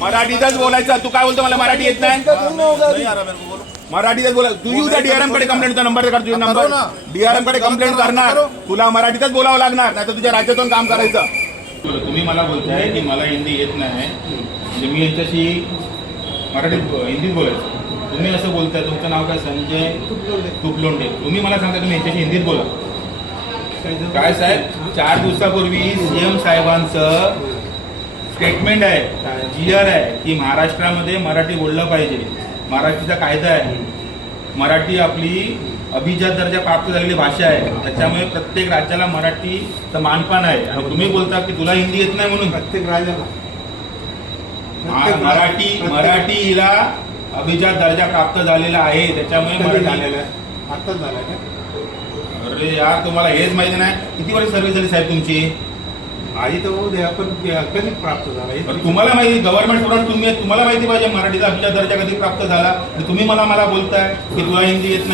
मराठीतच बोलायचं. तू काय बोलतो? मला मराठी येत नाही. मराठीतच बोला. तू येऊ द्या. डीआरएमकडे कंप्लेंट नंबर कर तुझा नंबर. डीआरएमकडे कंप्लेंट करणार. तुला मराठीतच बोलावं लागणार. नाही तर तुझ्या राज्यातून काम करायचं. तुम्ही मला बोलताय की मला हिंदी येत नाही. म्हणजे मी यांच्याशी मराठीत हिंदीत बोलायचं तुम्ही असं बोलताय. तुमचं नाव काय संजय तुपलोंडे. तुम्ही मला सांगता तुम्ही यांच्याशी हिंदीत बोला. काय साहेब? चार दिवसापूर्वी सीएम साहेबांचं स्टेटमेंट आहे जीआर आहे की महाराष्ट्रामध्ये मराठी बोललं पाहिजे. महाराष्ट्राचा कायदा आहे. मराठी आपली अभिजात दर्जा प्राप्त झालेली भाषा आहे. त्याच्यामुळे प्रत्येक राज्याला मराठीचं मानपान आहे. आणि तुम्ही बोलता की तुला हिंदी येत नाही म्हणून? प्रत्येक राजाला मा- मराठी मराठीला अभिजात दर्जा प्राप्त झालेला आहे. त्याच्यामुळे मराठी झालेलं आहे? आत्ताच झालं अरे यार तुम्हाला हेच माहिती नाही. किती वर्ष सर्व्हिस झाली साहेब तुमची? आधी तर होऊ द्या पण कधी प्राप्त झाला? हे पण तुम्हाला माहिती गव्हर्नमेंट स्टुडंट तुम्ही तुम्हाला माहिती पाहिजे मराठीचा अभिजात दर्जा कधी प्राप्त झाला? आणि तुम्ही मला मला बोलताय की तुला हिंदी येत नाही.